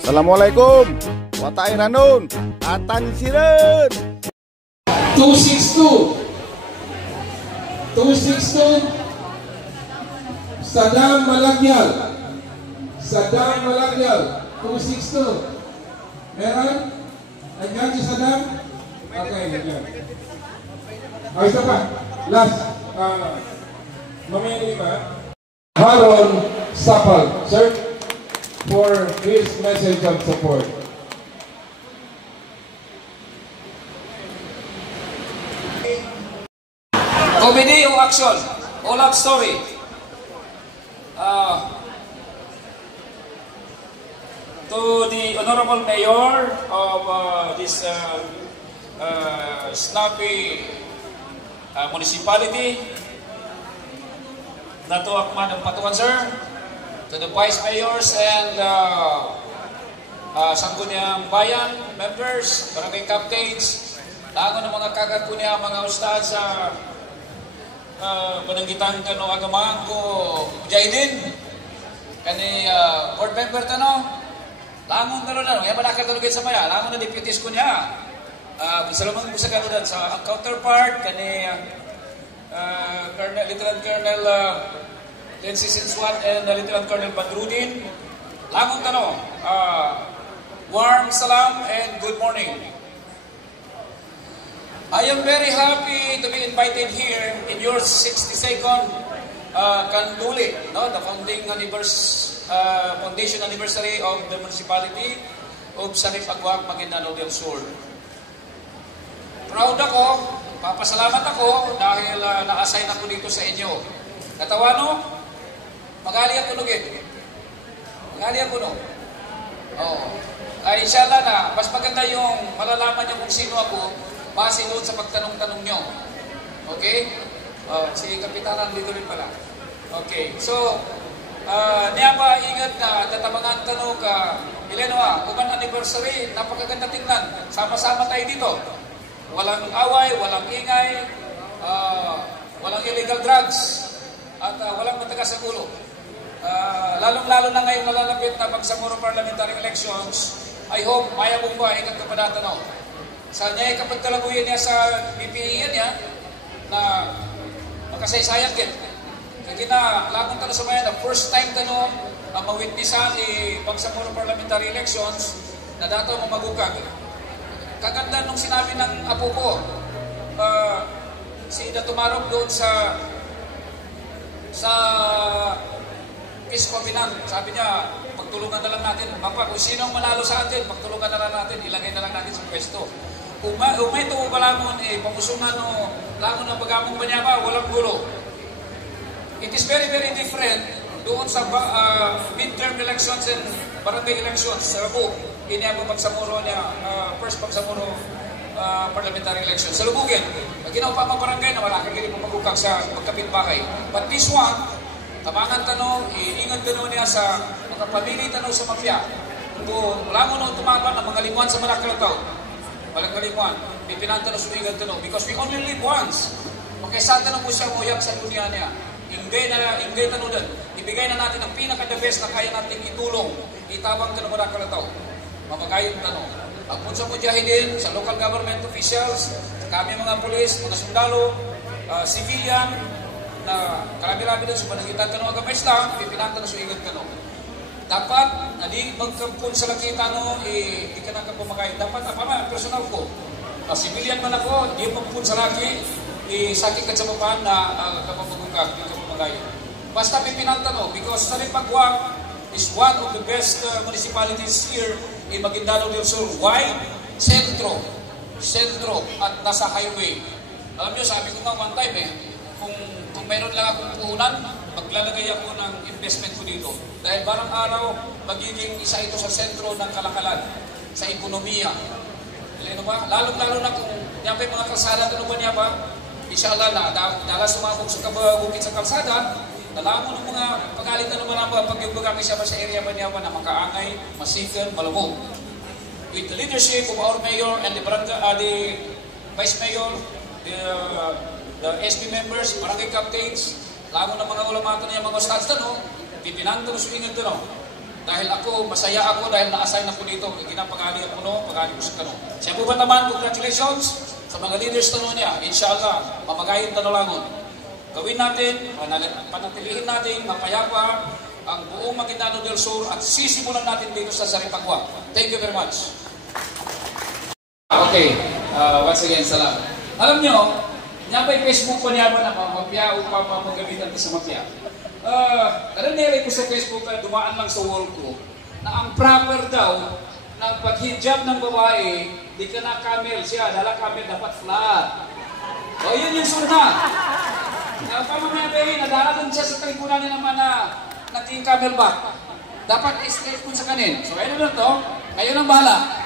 Assalamualaikum. Watay ranon. Atan siren. 262. 262. Sadam Malagyal. Sadam Malagyal. 262. Meron? Nandiyan si Sadam? Okay, nandiyan. Ay, isa pa. Last. Mamaya na iba. Haron Sapal. Sir, for his message of support. Comedy o action? O love story? To the Honorable Mayor of this snappy municipality, Nato Akman ng Patuan, sir. To the Vice Mayors and Sangguniang Bayan members, barangay captains, lago ng mga kagat ko niya, mga ustad sa pananggitan kano agamang ko Jaidin, kani board member tano, langon karon na, kaya manakal talugin sa maya, langon na deputies ko niya, salamat ko sa kanudan sa counterpart, kani Lieutenant Colonel Lindsay Sinswat and Lieutenant Colonel Badrudin, langon tano, warm salam and good morning. I am very happy to be invited here in your 62nd Kanduli, no, the foundation anniversary of the municipality of Sanip Aguac, Maguindanao del Sur. Proud ako, papasalamat ako dahil na-assign ako dito sa inyo. Katawano, magali ako nugin. Magali ako no. Oh. Ay, inshallah na, mas maganda yung malalaman niyo kung sino ako, base doon sa pagtanong-tanong nyo. Okay? Si Kapitanan dito rin pala. Okay. So, niya ba ingat na tatamangan tanong ka, Ilenoa, kuman anniversary, napakaganda tingnan. Sama-sama tayo dito. Walang away, walang ingay, walang illegal drugs, at walang matagas sa ulo. Lalong-lalo na ngayon nalalapit na pagsamuro parliamentary elections, I hope maya mong ba ikat kapadatanaw. Sa niya kapag talaguyin niya sa BPE niya na makasaysayan kin. Kaya na lagang tanong sa maya na first time tanong mawitnisan ni pagsamuro parliamentary elections na dato mo magukag. Kaganda nung sinabi ng apo ko, si Datumarog doon sa Kiskominan, sabi niya, pagtulungan na lang natin. Papa, kung sino ang manalo sa atin, pagtulungan na lang natin, ilagay na lang natin sa pwesto. Kung may ito ko lamon, pamusungan o lamon ng pagamong ba niya ba, walang gulo. It is very, very different doon sa midterm elections and barangay elections sa Cebu. Iniya po pagsamuro niya, first pagsamuro parliamentary elections. Sa Lubugin, pag ginawa pa mga barangay na wala kang ganyan magkukak sa magkapit-bahay. But this one, tamangan tanong, iingat tanong niya sa mga pamili tanong sa mafia. Kung wala mo nung tumapan ng mga lingwan sa Malakalataw, walang kalimuan, pipinanta na sumigan tanong, because we only live once. Makisa tanong mo siya nguyak sa dunia niya. Ingay tanong din. Ibigay na natin ang pinaka-the best na kaya natin itulong. Itabang tanong mo na kalataw. Mamagayong tanong. Ang punsang mujahidin sa local government officials, kami mga pulis, mga sundalo, civilian, na karami-rami din sa panagitan tanong agam Islam, pipinanta na sumigan tanong. Dapat, di magkampun sa lakita no, di ka na kapumagay. Dapat, personal ko. Civilian man ako, di magkampun sa laki, sakit ka sa papan na kapapagugag, di ka pumagay. Basta pipinanta no, because Sanip Aguac is one of the best municipalities here in Maguindanao del Sur. Why? Sentro, at nasa highway. Alam nyo, sabi ko nga one time kung meron lang akong puhunan, maglalagay ako ng investment ko dito. Dahil barang araw, magiging isa ito sa sentro ng kalakalan, sa ekonomiya. Lalo-lalo na kung yan pa yung mga kalsada, ano ba niya ba? Inshallah na, dala sumabog sa bukit sa kalsada, nalaman ng mga pagalit na naman ba, pag yung kami siya ba sa area ba niya ba na makaangay, masikan, malabog. With the leadership of our mayor and the vice mayor, the SB members, barangay captains, lalo ng mga ulamato niya, mga ustads, pipinanta na suwingin doon. Dahil ako, masaya ako dahil na-assign ako dito. Ginapagali ako no, pagali ko sa kano. Siya po ba naman, congratulations sa mga leaders tanong niya. Inshallah, mamagayin tanolangon. Gawin natin, panatilihin natin, mapayapa ang buong Maguindanao del Sur at sisimulan natin dito sa Saripagwa. Thank you very much. Okay, once again, salamat. Alam nyo, niya pa yung Facebook pa niya ba na mapya o pamagamitan sa mapya? Narinig ko sa Facebook na dumaan lang sa wall ko na ang proper daw ng paghijab ng babae, di ka na camel siya, dala camel dapat flat. O yun yung sunna. Pamamayabayin, nadala siya sa kalikunan niya naman na naging camel back. Dapat straight kung sa kanin. So ayun na to, kayo nang bahala.